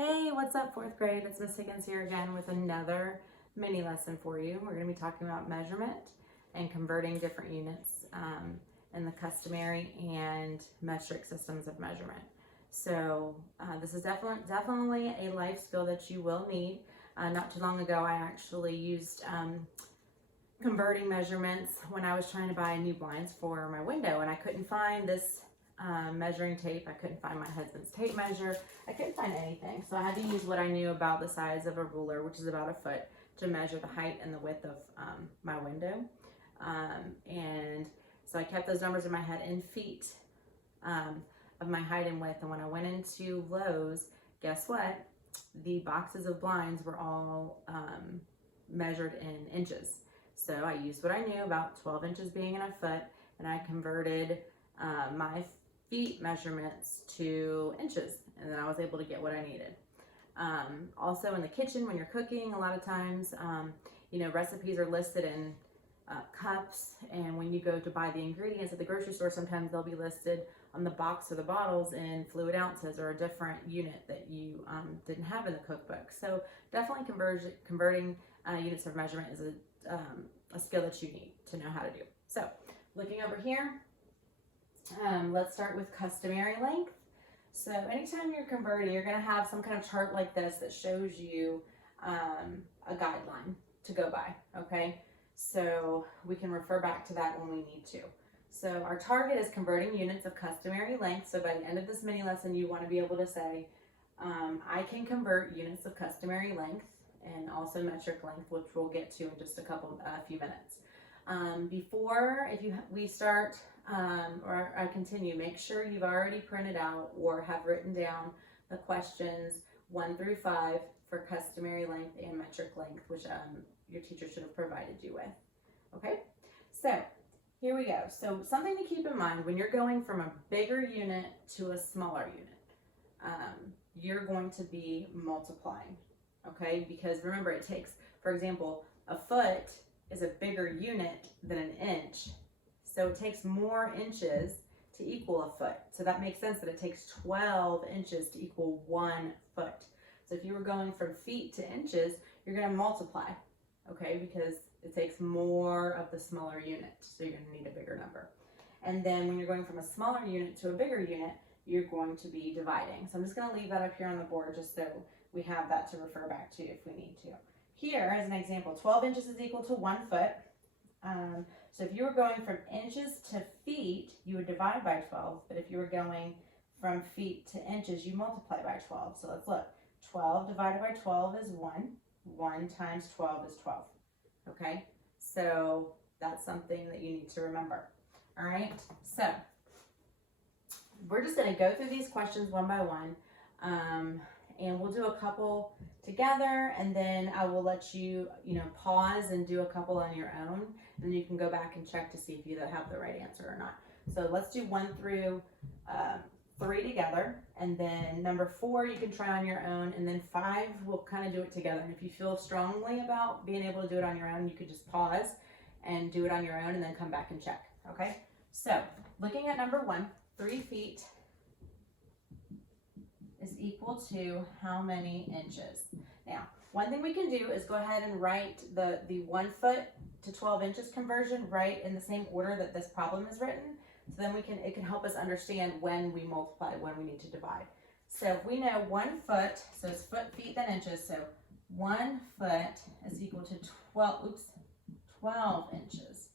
Hey, what's up, fourth grade? It's Miss Higgins here again with another mini lesson for you. We're going to be talking about measurement and converting different units in the customary and metric systems of measurement. So this is definitely a life skill that you will need. Not too long ago, I actually used converting measurements when I was trying to buy new blinds for my window, and I couldn't find this measuring tape. I couldn't find my husband's tape measure. I couldn't find anything. So I had to use what I knew about the size of a ruler, which is about a foot, to measure the height and the width of my window. And so I kept those numbers in my head in feet of my height and width. And when I went into Lowe's, guess what? The boxes of blinds were all measured in inches. So I used what I knew about 12 inches being in a foot, and I converted my feet measurements to inches, and then I was able to get what I needed. Also in the kitchen, when you're cooking, a lot of times, recipes are listed in cups, and when you go to buy the ingredients at the grocery store, sometimes they'll be listed on the box or the bottles in fluid ounces or a different unit that you didn't have in the cookbook. So definitely converting units of measurement is a skill that you need to know how to do. So looking over here, let's start with customary length. So anytime you're converting, you're going to have some kind of chart like this that shows you a guideline to go by, okay? So we can refer back to that when we need to. So our target is converting units of customary length. So by the end of this mini lesson, you want to be able to say, I can convert units of customary length and also metric length, which we'll get to in just a few minutes. Before we start or I continue, make sure you've already printed out or have written down the questions 1 through 5 for customary length and metric length, which your teacher should have provided you with. Okay, so here we go. So something to keep in mind when you're going from a bigger unit to a smaller unit, you're going to be multiplying, okay? Because remember, it takes, for example, a foot is a bigger unit than an inch. So it takes more inches to equal a foot. So that makes sense that it takes 12 inches to equal 1 foot. So if you were going from feet to inches, you're going to multiply, okay? Because it takes more of the smaller unit. So you're going to need a bigger number. And then when you're going from a smaller unit to a bigger unit, you're going to be dividing. So I'm just going to leave that up here on the board just so we have that to refer back to if we need to. Here, as an example, 12 inches is equal to 1 foot. So if you were going from inches to feet, you would divide by 12. But if you were going from feet to inches, you multiply by 12. So let's look. 12 divided by 12 is 1. 1 times 12 is 12. Okay? So that's something that you need to remember. All right? So we're just going to go through these questions one by one. And we'll do a couple together, and then I will let you, pause and do a couple on your own. And then you can go back and check to see if you have the right answer or not. So let's do 1 through 3 together, and then number 4 you can try on your own, and then 5 we'll kind of do it together. And if you feel strongly about being able to do it on your own, you could just pause and do it on your own and then come back and check, okay? So looking at number 1, 3 feet is equal to how many inches? Now, one thing we can do is go ahead and write the 1 foot to 12 inches conversion right in the same order that this problem is written. So then it can help us understand when we multiply, when we need to divide. So if we know 1 foot, so it's foot, feet, then inches. So 1 foot is equal to 12 inches.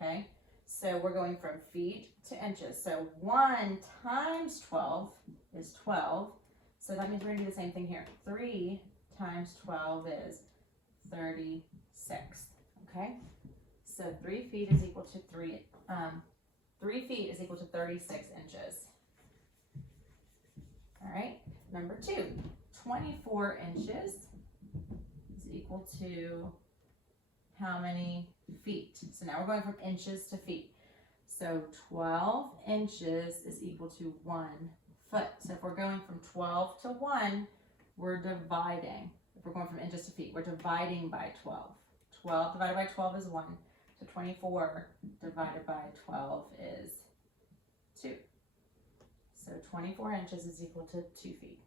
Okay, so we're going from feet to inches. So 1 times 12 is 12. So that means we're going to do the same thing here. 3 times 12 is 36. Okay? So 3 feet is equal to 3 feet is equal to 36 inches. All right? Number 2, 24 inches is equal to how many feet? So now we're going from inches to feet. So 12 inches is equal to 1 foot. So if we're going from 12 to 1, we're dividing. If we're going from inches to feet, we're dividing by 12. 12 divided by 12 is 1. So 24 divided by 12 is 2. So 24 inches is equal to 2 feet.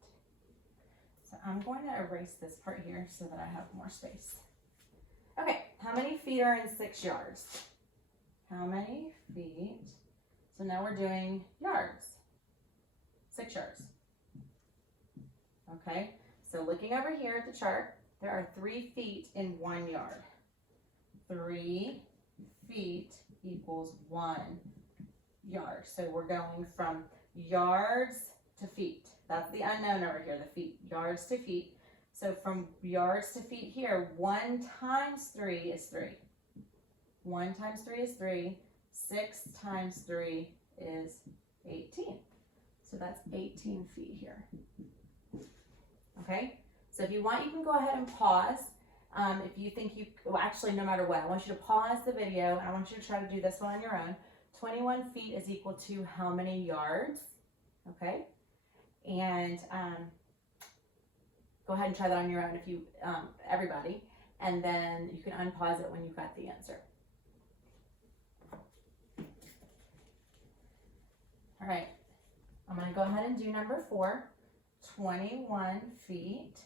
So I'm going to erase this part here so that I have more space. Okay, how many feet are in 6 yards? How many feet? So now we're doing yards. 6 yards. Okay, so looking over here at the chart, there are 3 feet in 1 yard. 3 feet equals 1 yard. So we're going from yards to feet. That's the unknown over here, the feet. Yards to feet. So from yards to feet here, 1 times 3 is 3. 1 times 3 is 3. 6 times 3 is 18. So that's 18 feet here. Okay, so if you want, you can go ahead and pause. If you think you, well, actually, no matter what, I want you to pause the video and I want you to try to do this one on your own. 21 feet is equal to how many yards? Okay, and go ahead and try that on your own if you, everybody, and then you can unpause it when you've got the answer. All right, I'm going to go ahead and do number 4. 21 feet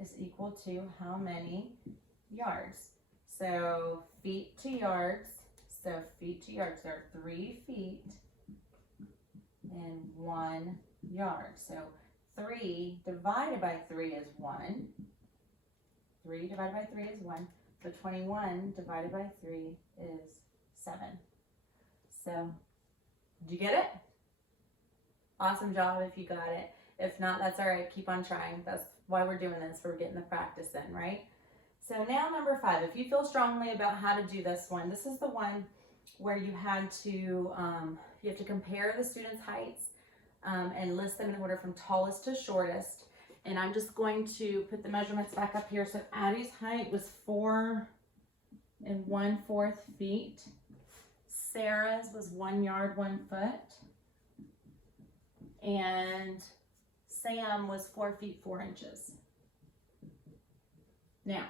is equal to how many yards? So feet to yards. So feet to yards, there are 3 feet in 1 yard. So 3 divided by 3 is 1. 3 divided by 3 is 1. So 21 divided by 3 is 7. So, did you get it? Awesome job if you got it. If not, that's all right. Keep on trying. That's why we're doing this. We're getting the practice in, right? So now number 5, if you feel strongly about how to do this one, this is the one where you had to, you have to compare the students' heights and list them in order from tallest to shortest. And I'm just going to put the measurements back up here. So Addie's height was 4 1/4 feet. Sarah's was 1 yard, 1 foot. And Sam was 4 feet, 4 inches. Now,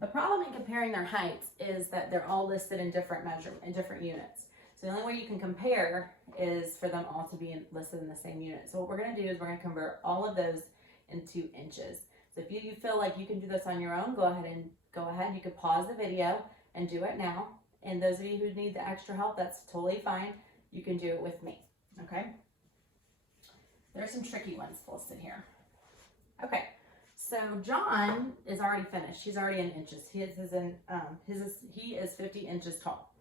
the problem in comparing their heights is that they're all listed in different units. So the only way you can compare is for them all to be listed in the same unit. So what we're going to do is we're going to convert all of those into inches. So if you feel like you can do this on your own, go ahead. You could pause the video and do it now. And those of you who need the extra help, that's totally fine. You can do it with me. Okay. There's some tricky ones listed here. Okay, so John is already finished. He's already in inches. He is 50 inches tall.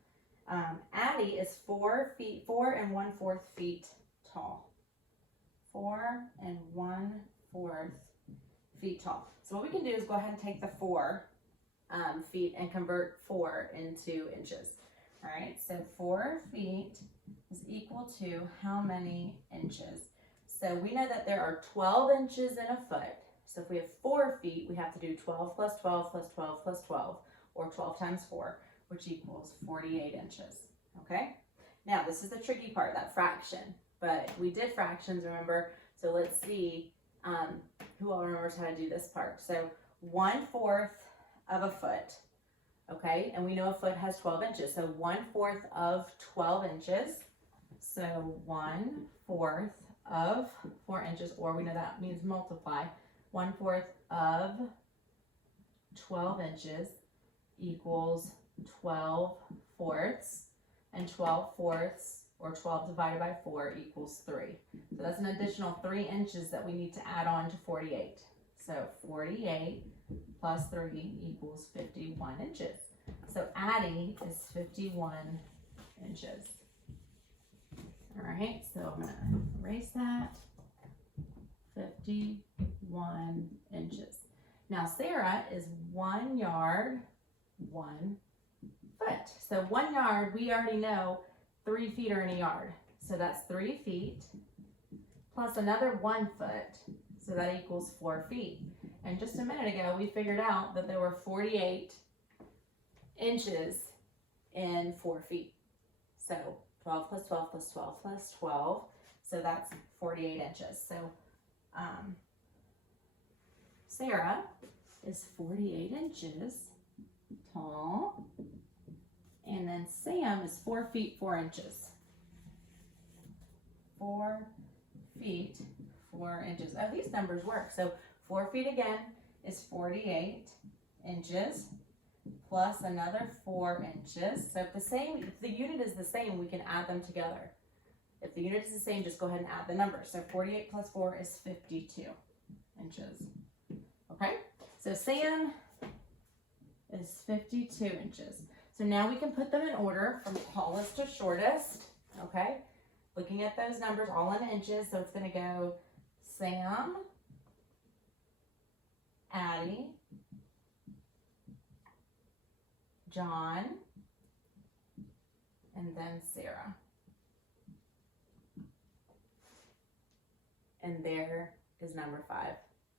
Addie is 4 1/4 feet tall. 4 1/4 feet tall. So what we can do is go ahead and take the 4 feet and convert 4 into inches. All right, so 4 feet is equal to how many inches? So we know that there are 12 inches in a foot. So if we have 4 feet, we have to do 12 plus 12 plus 12 plus 12, or 12 times 4, which equals 48 inches. Okay? Now, this is the tricky part, that fraction. But we did fractions, remember? So let's see who all remembers how to do this part. So 1/4 of a foot. Okay? And we know a foot has 12 inches. So 1/4 of 12 inches. So 1/4 of 4 inches, or we know that means multiply. 1/4 of 12 inches equals 12 fourths, and 12 fourths, or 12 divided by 4, equals 3. So that's an additional 3 inches that we need to add on to 48. So 48 plus 3 equals 51 inches. So Addie is 51 inches. All right, so I'm going to erase that. 51 inches. Now Sarah is 1 yard, 1 foot. So 1 yard, we already know 3 feet are in a yard. So that's 3 feet plus another 1 foot. So that equals 4 feet. And just a minute ago, we figured out that there were 48 inches in 4 feet. So 12 plus 12 plus 12 plus 12. So that's 48 inches. So Sarah is 48 inches tall. And then Sam is 4 feet, 4 inches. 4 feet, 4 inches. Oh, these numbers work. So 4 feet again is 48 inches plus another 4 inches. So if the unit is the same, we can add them together. If the unit is the same, just go ahead and add the numbers. So 48 plus 4 is 52 inches. Okay, so Sam is 52 inches. So now we can put them in order from tallest to shortest. Okay, looking at those numbers all in inches. So it's going to go Sam, Addie, John, and then Sarah. And there is number 5.